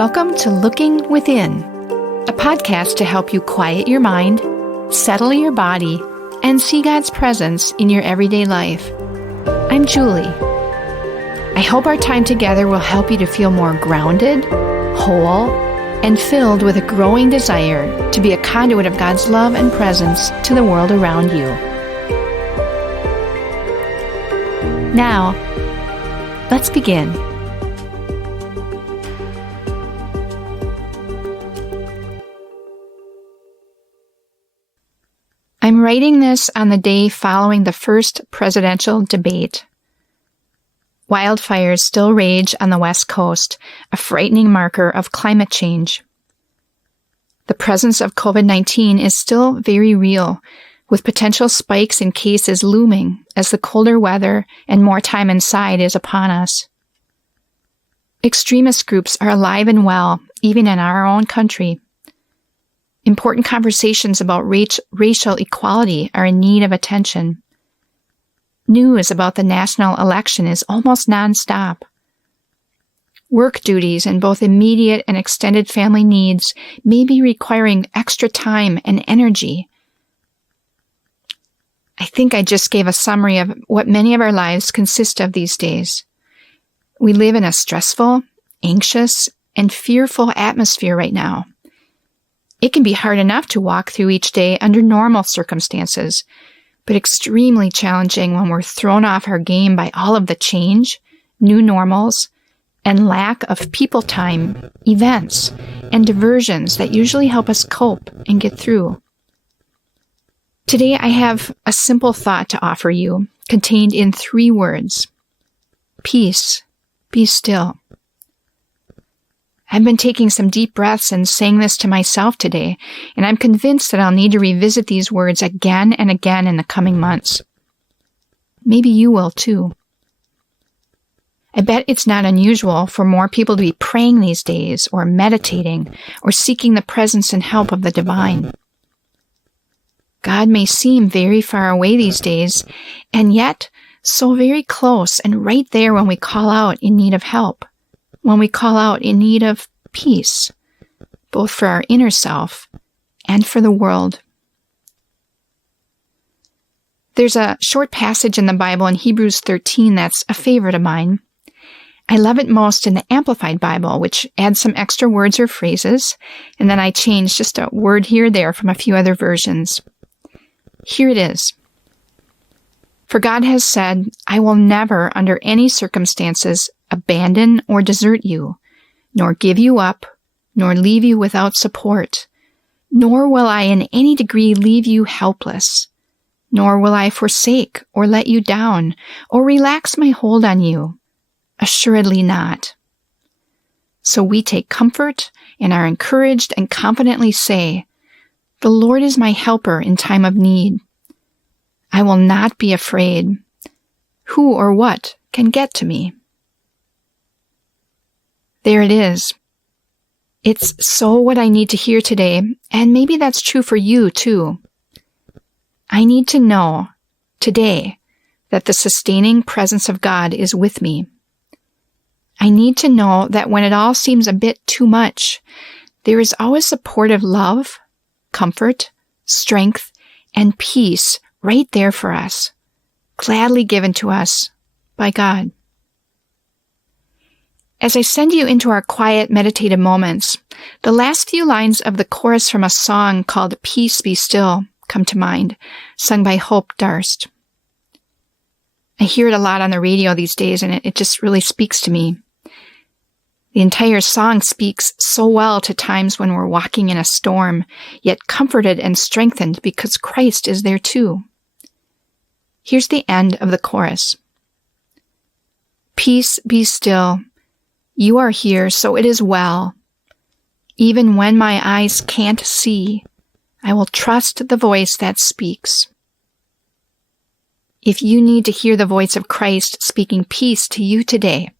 Welcome to Looking Within, a podcast to help you quiet your mind, settle your body, and see God's presence in your everyday life. I'm Julie. I hope our time together will help you to feel more grounded, whole, and filled with a growing desire to be a conduit of God's love and presence to the world around you. Now, let's begin. I'm writing this on the day following the first presidential debate. Wildfires still rage on the West Coast, a frightening marker of climate change. The presence of COVID-19 is still very real, with potential spikes in cases looming as the colder weather and more time inside is upon us. Extremist groups are alive and well, even in our own country. Important conversations about racial equality are in need of attention. News about the national election is almost nonstop. Work duties and both immediate and extended family needs may be requiring extra time and energy. I think I just gave a summary of what many of our lives consist of these days. We live in a stressful, anxious, and fearful atmosphere right now. It can be hard enough to walk through each day under normal circumstances, but extremely challenging when we're thrown off our game by all of the change, new normals, and lack of people time, events, and diversions that usually help us cope and get through. Today I have a simple thought to offer you, contained in 3 words. Peace, be still. I've been taking some deep breaths and saying this to myself today, and I'm convinced that I'll need to revisit these words again and again in the coming months. Maybe you will too. I bet it's not unusual for more people to be praying these days, or meditating, or seeking the presence and help of the divine. God may seem very far away these days, and yet so very close and right there when we call out in need of help. When we call out in need of peace, both for our inner self and for the world. There's a short passage in the Bible in Hebrews 13 that's a favorite of mine. I love it most in the Amplified Bible, which adds some extra words or phrases, and then I change just a word here or there from a few other versions. Here it is. For God has said, I will never, under any circumstances, abandon or desert you, nor give you up, nor leave you without support, nor will I in any degree leave you helpless, nor will I forsake or let you down, or relax my hold on you. Assuredly not. So we take comfort and are encouraged and confidently say, the Lord is my helper in time of need. I will not be afraid. Who or what can get to me? There it is. It's so what I need to hear today, and maybe that's true for you too. I need to know today that the sustaining presence of God is with me. I need to know that when it all seems a bit too much, there is always supportive love, comfort, strength, and peace right there for us, gladly given to us by God. As I send you into our quiet, meditative moments, the last few lines of the chorus from a song called Peace Be Still come to mind, sung by Hope Darst. I hear it a lot on the radio these days, and it just really speaks to me. The entire song speaks so well to times when we're walking in a storm, yet comforted and strengthened because Christ is there too. Here's the end of the chorus. Peace be still. You are here, so it is well. Even when my eyes can't see, I will trust the voice that speaks. If you need to hear the voice of Christ speaking peace to you today,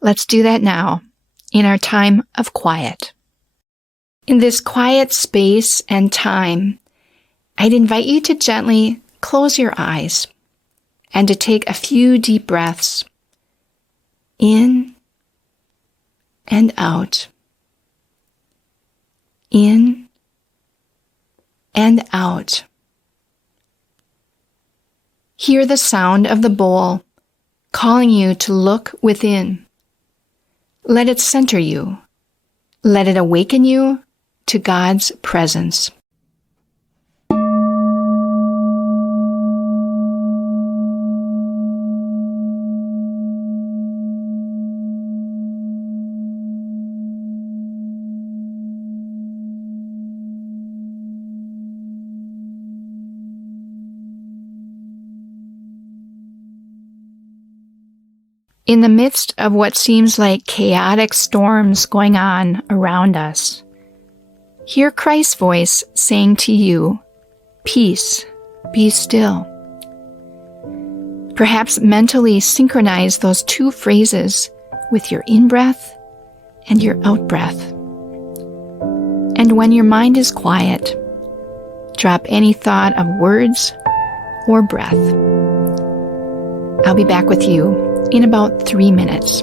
let's do that now, in our time of quiet. In this quiet space and time, I'd invite you to gently close your eyes and to take a few deep breaths in and out. In and out. Hear the sound of the bowl calling you to look within. Let it center you. Let it awaken you to God's presence. In the midst of what seems like chaotic storms going on around us, hear Christ's voice saying to you, "Peace, be still." Perhaps mentally synchronize those two phrases with your in-breath and your out-breath. And when your mind is quiet, drop any thought of words or breath. I'll be back with you in about 3 minutes.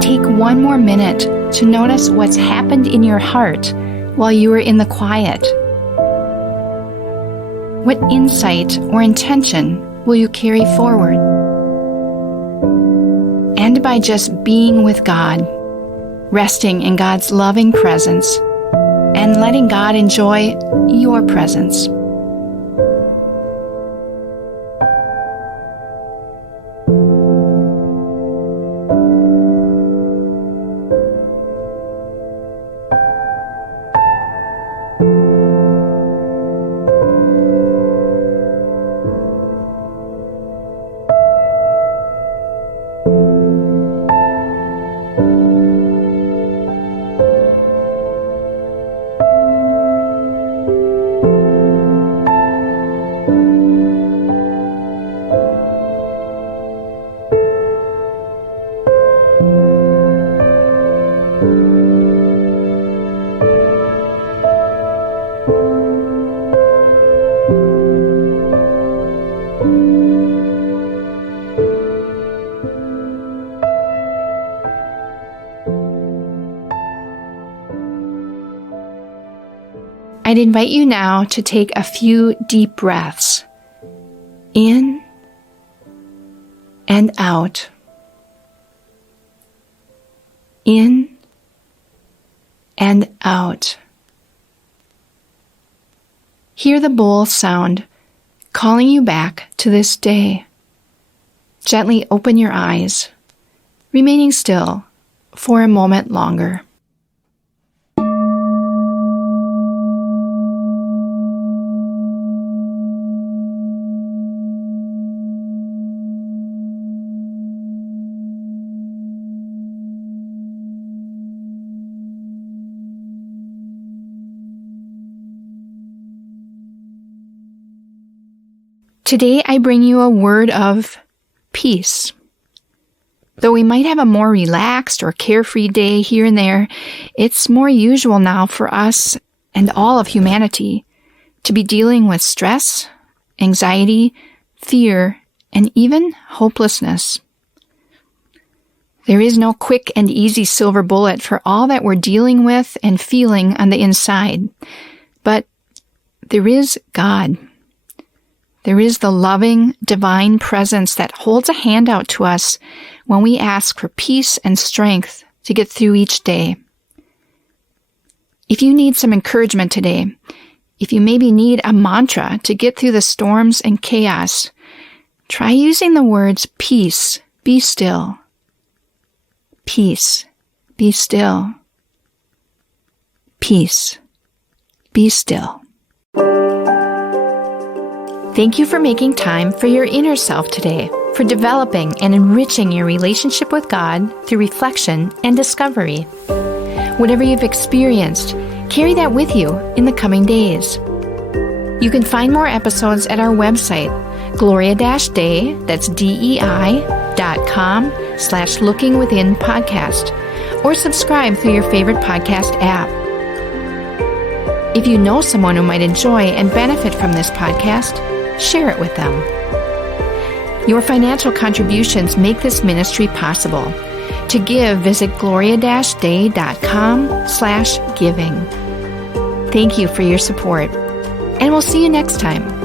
Take one more minute to notice what's happened in your heart while you were in the quiet. What insight or intention will you carry forward? And by just being with God, resting in God's loving presence, and letting God enjoy your presence. I'd invite you now to take a few deep breaths in and out. In and out. Hear the bowl sound calling you back to this day. Gently open your eyes, remaining still for a moment longer. Today I bring you a word of peace. Though we might have a more relaxed or carefree day here and there, it's more usual now for us and all of humanity to be dealing with stress, anxiety, fear, and even hopelessness. There is no quick and easy silver bullet for all that we're dealing with and feeling on the inside, but there is God. There is the loving, divine presence that holds a hand out to us when we ask for peace and strength to get through each day. If you need some encouragement today, if you maybe need a mantra to get through the storms and chaos, try using the words peace, be still. Peace, be still. Peace, be still. Thank you for making time for your inner self today, for developing and enriching your relationship with God through reflection and discovery. Whatever you've experienced, carry that with you in the coming days. You can find more episodes at our website, Gloria-Day, that's DEI.com/lookingwithinpodcast, or subscribe through your favorite podcast app. If you know someone who might enjoy and benefit from this podcast, share it with them. Your financial contributions make this ministry possible. To give, visit gloria-day.com/giving. Thank you for your support, and we'll see you next time.